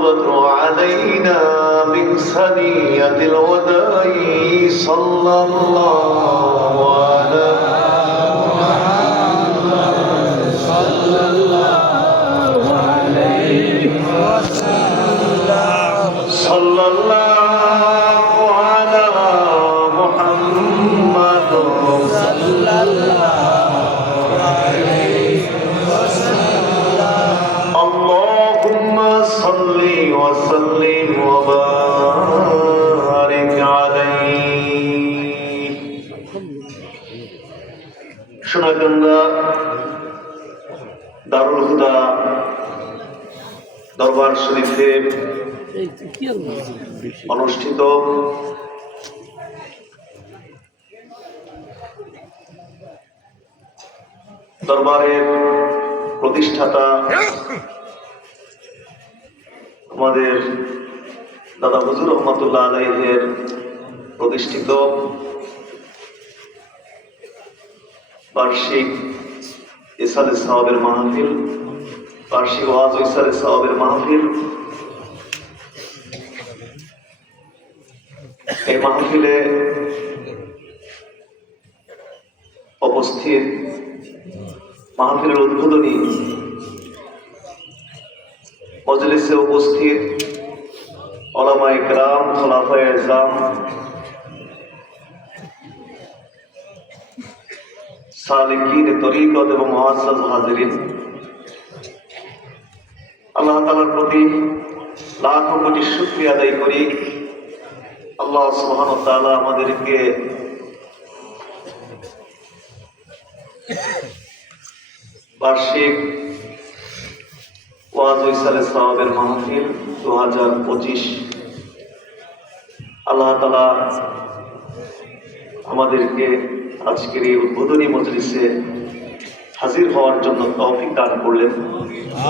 البدر علينا من ثنية الوداع صلى الله على অনুষ্ঠিত। দরবারের প্রতিষ্ঠাতা আমাদের দাদা হুজুর রহমতুল্লাহ আলাইহের প্রতিষ্ঠিত বার্ষিক ইসালে সাহাবের মাহফিল, বার্ষিক ওয়াজ ও ইসালে সাহাবের মাহফিল। এই মাহফিলে উপস্থিত মাহফিলের উদ্বোধনী মজলিসে উপস্থিত ওলামা ইকরাম খোলাফায়ে আজম সালিকিন, তরিকত এবং মহাসাজ হাজিরিন। আল্লাহ তাআলার প্রতি লাখ কোটি শুকরিয়া আদায় করি। আল্লাহ তাআলা আমাদেরকে বার্ষিক ওয়াজ ইসালে সাহাবের মাহফিল দু হাজার পঁচিশ। আল্লাহ তালা আমাদেরকে আজকের এই উদ্বোধনী মজলিসে হাজির হওয়ার জন্য তৌফিক দান করলেন।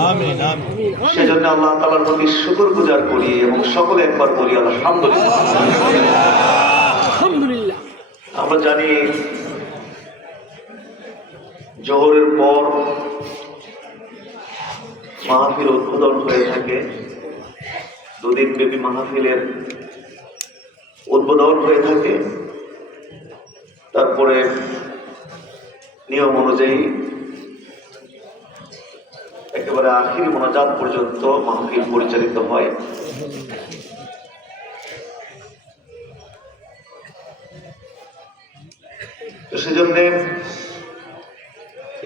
আমিন আমিন। সেজন্য আল্লাহ তালার প্রতি শুকর গুজার করি এবং সকলে একবার করি আলহামদুলিল্লাহ। আলহামদুলিল্লাহ। আমরা জানি জোহরের পর মাহফিল উদ্বোধন হয়ে থাকে। দুদিন ব্যাপী মাহফিলের উদ্বোধন হয়ে থাকে। তারপরে নিয়ম অনুযায়ী একেবারে আখির মোনাজাত পর্যন্ত মাহফিল পরিচালিত হয়। তো সেজন্য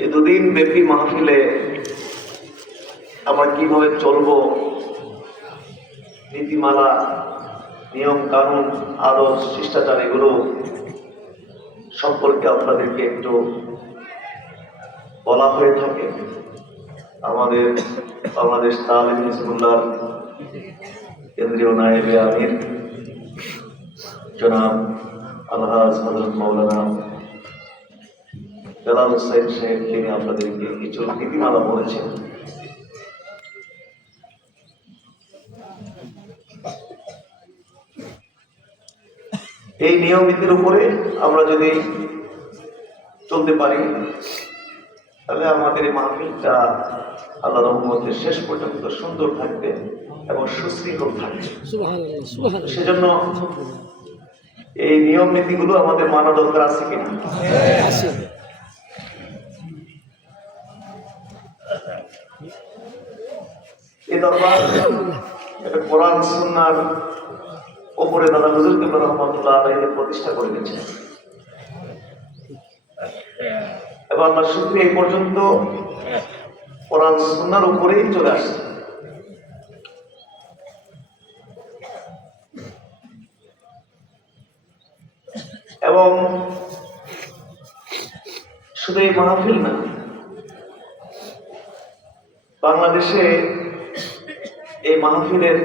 এই দুদিন ব্যাপী মাহফিলে আমরা কীভাবে চলবো, নীতিমালা, নিয়ম, কানুন, আদর্শ, শিষ্টাচার, এগুলো সম্পর্কে আপনাদেরকে একটু বলা হয়ে থাকে। আমাদের বাংলাদেশ তালিম হিসমুল্লাহ কেন্দ্রীয় নায়েবে আমির। জনাব আলহাজ হজরত মৌলানা হোসেন সাহেব, তিনি আপনাদেরকে কিছু নীতিমালা বলেছেন। এই নিয়মিতের উপরে আমরা যদি চলতে পারি, তাহলে আমাদের এই মাহফিলটা আল্লাহ রহমতের শেষ পর্যন্ত সুন্দর থাকবে এবং সুশৃঙ্খল থাকবে। সেজন্য এই নিয়ম নীতিগুলো আমাদের মানা দরকার আছে কিনা? এই দরবার এটা কোরআন সুন্নার ওপরে দাদা হুজুর কেবল রহমতুল্লাহ আলাইকে প্রতিষ্ঠা করে গেছে এবং আমরা শুক্রিয়া এই পর্যন্ত কোরআন উপরেই চলে আসছে এবং শুধু এই মাহফিল না বাংলাদেশে এই মাহফিলের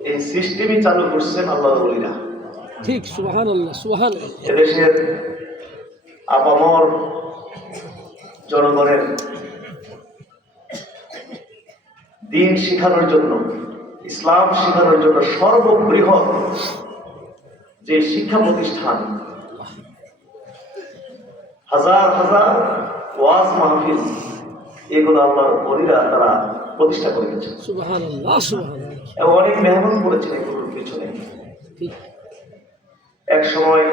এই সিস্টেমই চালু করছেন আল্লাহ ঠিক সুবহানাল্লাহ সুবহানাল্লাহ। এদেশের আপামর জনগণের দিন শেখানোর জন্য ইসলাম শেখানোর জন্য সর্ববৃহৎ যে শিক্ষা প্রতিষ্ঠান হাজার হাজার ওয়াজ মাহফিল এগুলো আল্লাহর বলিরা তারা প্রতিষ্ঠা করে আল্লাহ এবং অনেক মেহনত করেছেন এগুলোর পিছনে। এক সময়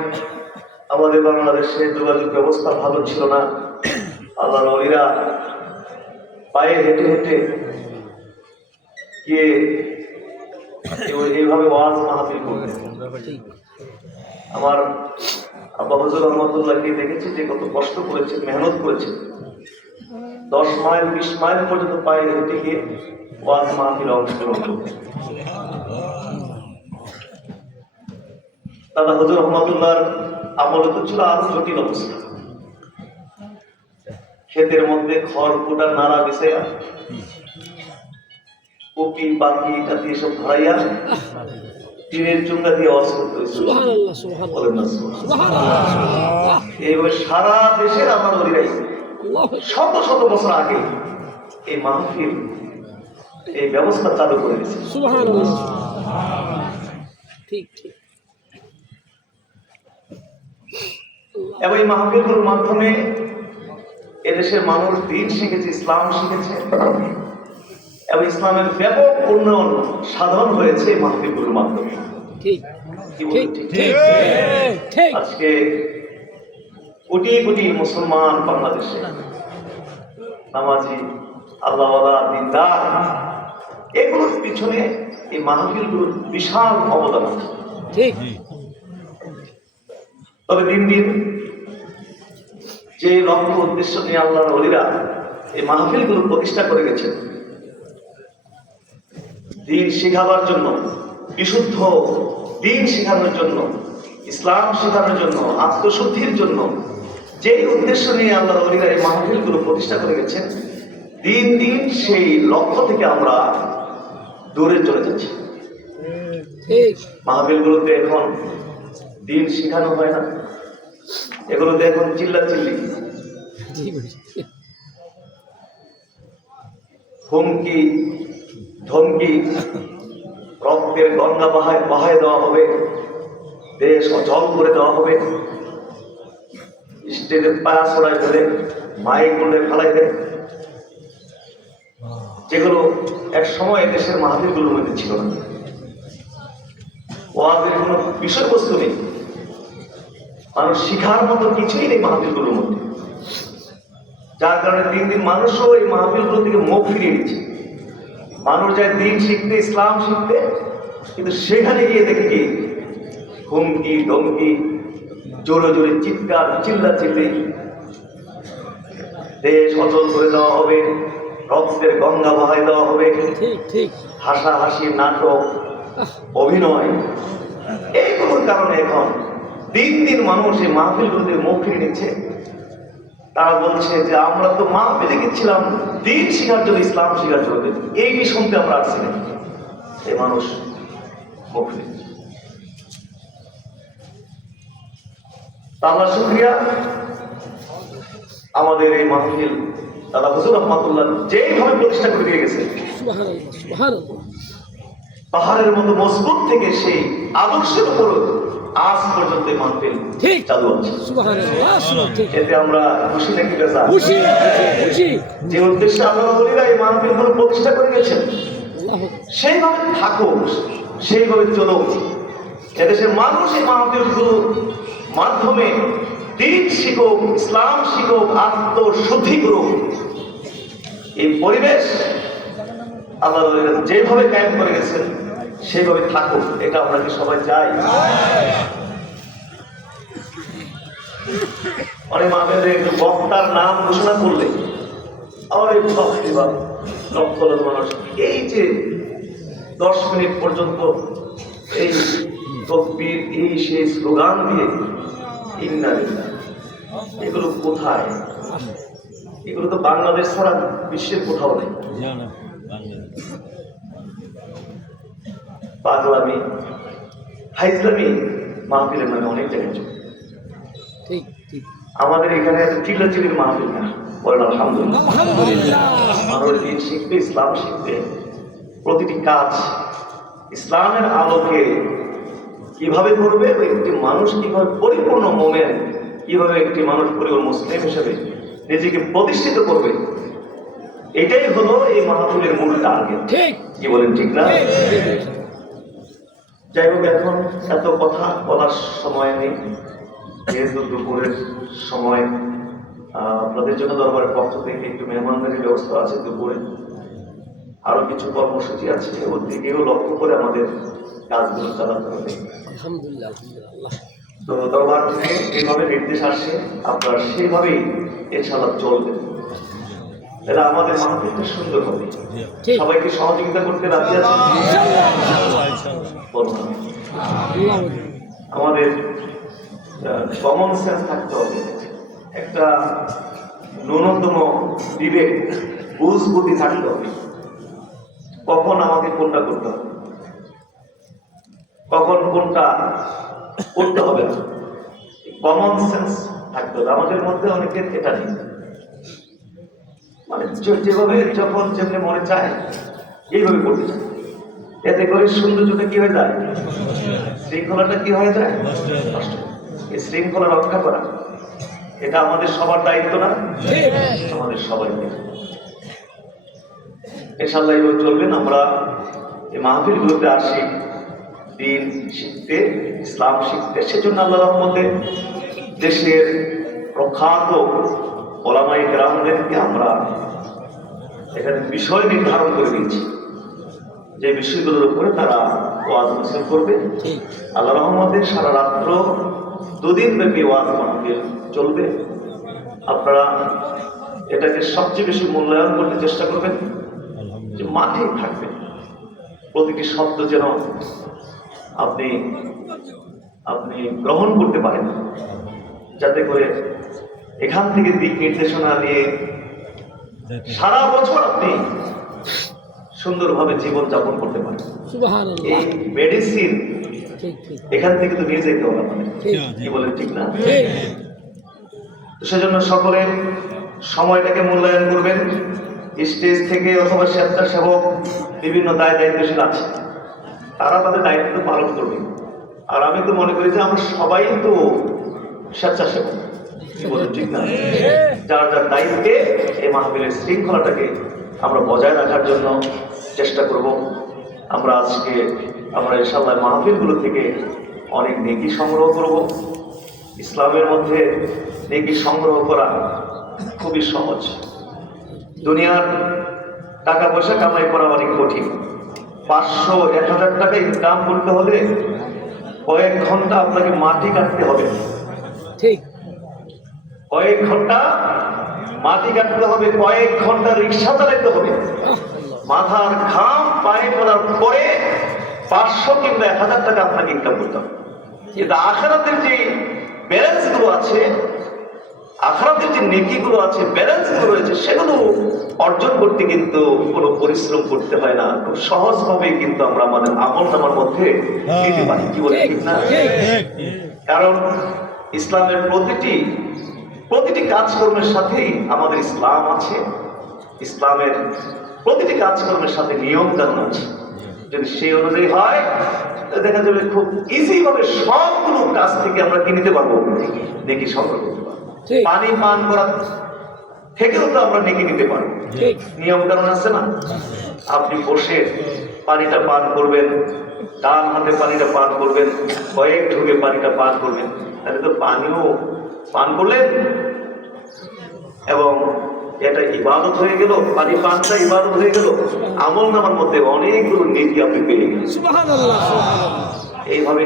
আমাদের বাংলাদেশে যোগাযোগ ব্যবস্থা ভালো ছিল না। আল্লাহ নবীরা পায়ে হেঁটে হেঁটে গিয়ে এই- এইভাবে ওয়াজ মাহফিল করতেন আমার আব্বা হজুর রহমতুল্লাহকে দেখেছি যে কত কষ্ট করেছেন মেহনত করেছেন দশ মাইল, বিশ মাইল পর্যন্ত পায়ে হেঁটে গিয়ে ওয়াজ মাহফিল অংশগ্রহণ করতেন দাদা হজুর রহমতুল্লাহর আমলে তো ছিল আরও জটিল অবস্থা। ক্ষেতের মধ্যে খড় কুটার নাড়া বিছাইয়া কপি বাকি ইত্যাদি এসব ধরাইয়া টিনের চুঙ্গা দিয়ে করতে এইভাবে সারা দেশের আমার শত শত বছর আগে এই মাহফিল এই ব্যবস্থা চালু করে দিয়েছে। সুবাহান ঠিক ঠিক। এবং এই মাহফিলগুলোর মাধ্যমে এদেশের মানুষ দিন শিখেছে ইসলাম শিখেছে। এবং ইসলামের ব্যাপক উন্নয়ন সাধন হয়েছে এই মাহফিলগুলোর মাধ্যমে। আজকে কোটি কোটি মুসলমান বাংলাদেশে নামাজি আল্লাহওয়ালা দিনদার এগুলোর পিছনে এই মাহফিলগুলোর বিশাল অবদান আছে। ঠিক। তবে দিন দিন যে লক্ষ্য উদ্দেশ্য নিয়ে আল্লাহর অলিরা এই মাহফিলগুলো প্রতিষ্ঠা করে গেছেন দিন শেখাবার জন্য বিশুদ্ধ দিন শেখানোর জন্য ইসলাম শেখানোর জন্য আত্মশুদ্ধির জন্য যে উদ্দেশ্য নিয়ে আল্লাহর অলিরা এই মাহফিলগুলো প্রতিষ্ঠা করে গেছেন দিন দিন সেই লক্ষ্য থেকে আমরা দূরে চলে যাচ্ছি। মাহফিলগুলোতে এখন দিন শেখানো হয় না। এগুলোতে এখন চিল্লা চিল্লি হুমকি, ধমকি, রক্তের গঙ্গা বাহায় বাহায় দেওয়া হবে। দেশ অচল করে দেওয়া হবে। স্টেজের পায়া ছড়াই ফেলে, মাইক বলে ফেলাই দেয় যেগুলো এক সময় দেশের মাহফিলগুলোর মধ্যে ছিল না। ওয়াজের কোনো বিষয়বস্তু নেই। মানুষ শিখার মতো কিছুই নেই মাহফিলগুলোর মধ্যে। যার কারণে দিন দিন মানুষও এই মাহফিলগুলো থেকে মুখ ফিরিয়ে নিচ্ছে। মানুষ যায় দিন শিখতে ইসলাম শিখতে কিন্তু সেখানে গিয়ে দেখে কি হুমকি ডমকি জোরে জোরে চিৎকার চিল্লা চিল্লি দেশ অচল করে দেওয়া হবে রক্তের গঙ্গা বহাই দেওয়া হবে। হাসাহাসি নাটক অভিনয় এইগুলোর কারণে এখন দিন দিন মানুষ এই মাহফিলগুলোতে মুখ ফিরে নিচ্ছে। তারা বলছে যে আমরা তো মাহফিলে গেছিলাম দিন শিকার জন্য ইসলাম শিকার জন্য। এই শুনতে আমরা আসছি না। এই মানুষ মুখ ফিরে আল্লাহ শুক্রিয়া। আমাদের এই মাহফিল দাদা হুজুর রহমাতুল্লাহ যেইভাবে প্রতিষ্ঠা করে দিয়ে গেছে পাহাড়ের মতো মজবুত থেকে সেই আদর্শের উপর আজ পর্যন্ত মাহফিল ঠিক। চালু আছে। এতে আমরা খুশি নাকি বেজা? খুশি খুশি যে উদ্দেশ্যে আল্লাহ বলিরা এই মাহফিলগুলো প্রতিষ্ঠা করে গেছেন সেইভাবে থাকুক সেইভাবে চলুক এদেশের মানুষ এই মাহফিলগুলোর মাধ্যমে দিন শিখুক ইসলাম শিখুক আত্মশুদ্ধি করুক। এই পরিবেশ আল্লাহ যেভাবে কায়েম করে গেছেন সেইভাবে থাকুক, এটা আমরা কি সবাই চাই অনেক মাহফিলে একটু বক্তার নাম ঘোষণা করলে, আরে বাপরে বাপ লক্ষ মানুষ। এই যে দশ মিনিট পর্যন্ত এই তকবির, এই সেই স্লোগান দিয়ে ইন্না এগুলো কোথায়? এগুলো তো বাংলাদেশ ছাড়া বিশ্বের কোথাও নেই। পাগলামি হাইজলামি মাহফিলের মানে অনেক জায়গায় চলে। ঠিক ঠিক। আমাদের এখানে চিল্লা চিল্লির মাহফিল না বলেন আলহামদুলিল্লাহ। মানুষ দিন শিখবে ইসলাম শিখবে। প্রতিটি কাজ ইসলামের আলোকে কীভাবে করবে একটি মানুষ কীভাবে পরিপূর্ণ মোমেন কীভাবে একটি মানুষ পরিবার মুসলিম হিসেবে নিজেকে প্রতিষ্ঠিত করবে এটাই হলো এই মাহফিলের মূল টার্গেট ঠিক। কি বলেন ঠিক না। যাই হোক এখন এত কথা বলার সময় নেই। যেহেতু দুপুরের সময় আপনাদের জন্য দরবারের পক্ষ থেকে একটু মেহমানদারির ব্যবস্থা আছে দুপুরে। আরও কিছু কর্মসূচি আছে ওর দিকেও লক্ষ্য করে আমাদের কাজগুলো চালাতে হবে। তো দরবার থেকে যেভাবে নির্দেশ আসে আপনারা সেইভাবেই এছাড়া চলবেন এটা আমাদের মাহফিলটা সুন্দর হবে সবাইকে সহযোগিতা করতে রাজি আছে আমাদের কমন সেন্স থাকতে হবে। একটা ন্যূনতম বিবেক বুঝ বুদ্ধি থাকতে হবে। কখন আমাকে কোনটা করতে হবে? কখন কোনটা করতে হবে কমন সেন্স থাকতে হবে। আমাদের মধ্যে অনেকের এটা নেই। মানে যেভাবে যখন যেমনি মনে চায়, এইভাবে করতে চায়। এতে করে সৌন্দর্যটা কি হয়ে যায়? শৃঙ্খলাটা কি হয়ে যায়? এই শৃঙ্খলা রক্ষা করা, এটা আমাদের সবার দায়িত্ব না? আমাদের সবাই ইনশাল্লাহ এইভাবে চলবেন, আমরা এই মাহফিলগুলোতে আসি। দিন শিখতে, ইসলাম শিখতে, সেজন্য আল্লাহ রহমতে দেশের প্রখ্যাত ওলামাই গ্রামদেরকে আমরা এখানে বিষয় নির্ধারণ করে দিয়েছি? যে বিষয়গুলোর উপরে তারা ওয়াজ নসিল করবে। আল্লাহ রহমতে সারা রাত্র দুদিন ব্যাপী ওয়াজ মাহফিল চলবে। আপনারা এটাকে সবচেয়ে বেশি মূল্যায়ন করতে চেষ্টা করবেন যে মাঠে থাকবে প্রতিটি শব্দ যেন আপনি আপনি গ্রহণ করতে পারেন। যাতে করে এখান থেকে দিক নির্দেশনা নিয়ে সারা বছর আপনি সুন্দরভাবে জীবন যাপন করতে পারেন। এই মেডিসিন এখান থেকে তো নিয়ে যেতে হবে আমাদের কি বলেন ঠিক না? তো সেজন্য সকলে সময়টাকে মূল্যায়ন করবেন। স্টেজ থেকে অথবা স্বেচ্ছাসেবক বিভিন্ন দায় দায়িত্বশীল আছে। তারা তাদের দায়িত্ব পালন করবে। আর আমি তো মনে করি যে আমরা সবাই তো স্বেচ্ছাসেবক। কি বলেন ঠিক না। যার যার দায়িত্বে এই মাহফিলের শৃঙ্খলাটাকে আমরা বজায় রাখার জন্য চেষ্টা করব। আমরা আজকে আমরা ইনশাল্লাহ মাহফিলগুলো থেকে অনেক নেকি সংগ্রহ করব। ইসলামের মধ্যে নেকি সংগ্রহ করা খুবই সহজ। দুনিয়ার টাকা পয়সা কামাই করা অনেক কঠিন। পাঁচশো এক হাজার টাকা ইনকাম করতে হলে কয়েক ঘণ্টা আপনাকে মাটি কাটতে হবে। ঠিক। কয়েক ঘণ্টা মাটি কাটতে হবে কয়েক ঘণ্টা রিক্সা চালাতে হবে। মাথার ঘাম পায়ে পড়ার পরে পাঁচশো কিংবা এক হাজার টাকা আপনাকে ইনকাম করতে হবে। কিন্তু আখারাতের যে ব্যালেন্সগুলো আছে আখারাতের যে নেকি গুলো আছে ব্যালেন্সগুলো রয়েছে সেগুলো অর্জন করতে কিন্তু কোনো পরিশ্রম করতে হয় না। খুব সহজভাবে কিন্তু আমরা আমাদের আমল নামার মধ্যে পারি। কি বলে ঠিক না? কারণ ইসলামের প্রতিটি প্রতিটি কাজকর্মের সাথেই আমাদের ইসলাম আছে। ইসলামের প্রতিটি কাজকর্মের সাথে নিয়ম কানুন আছে। যদি সেই অনুযায়ী হয় দেখা যাবে খুব ইজি ভাবে সবগুলো কাজ থেকে আমরা কি নিতে পারব? নেকি সংগ্রহ করতে পারব। পানি পান করা থেকেও তো আমরা নেকি নিতে পারব নিয়ম কানুন আছে না? আপনি বসে পানিটা পান করবেন ডান হাতে পানিটা পান করবেন কয়েক ঢুকে পানিটা পান করবেন তাহলে তো পানিও পান করলেন। এবং এটা ইবাদত হয়ে গেল পানি পানটা ইবাদত হয়ে গেল। আমল নামার মধ্যে অনেকগুলো নীতি আপনি পেয়ে গেলেন। এইভাবে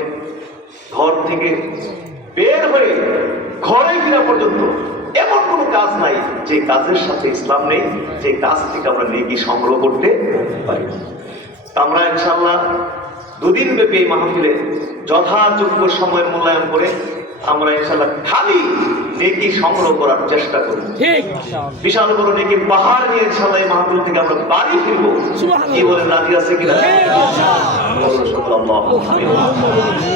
ঘর থেকে বের হয়ে ঘরে ফেরা পর্যন্ত এমন কোনো কাজ নাই যে কাজের সাথে ইসলাম নেই যে কাজ থেকে আমরা নেকি সংগ্রহ করতে পারি। আমরা ইনশাল্লাহ দুদিন ব্যাপী এই মাহফিলে যথাযোগ্য সময়ের মূল্যায়ন করে আমরা ইনশাল্লাহ খালি নেকি সংগ্রহ করার চেষ্টা করি। ঠিক। বিশাল বড় নেকি পাহাড় নিয়ে ইনশাল্লাহ এই মাহফিল থেকে আমরা বাড়ি ফিরবো। কি বলেন রাজি আছে কিনা?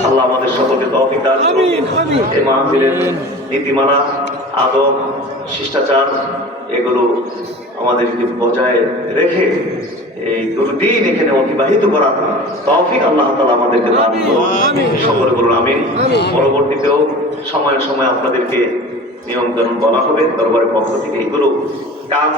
আল্লাহ আমাদের সকলকে তৌফিক দান করুন। এই মাহফিলের নীতিমালা আদব শিষ্টাচার এগুলো আমাদেরকে বজায় রেখে এই দুদিন এখানে অতিবাহিত করার তৌফিক আল্লাহ তাআলা আমাদেরকে দান করুন আমিন। সকলে বলুন আমিন আমিন। পরবর্তীতেও সময়ে সময়ে আপনাদেরকে নিয়ন্ত্রণ বলা হবে দরবারের পক্ষ থেকে এগুলো কাজ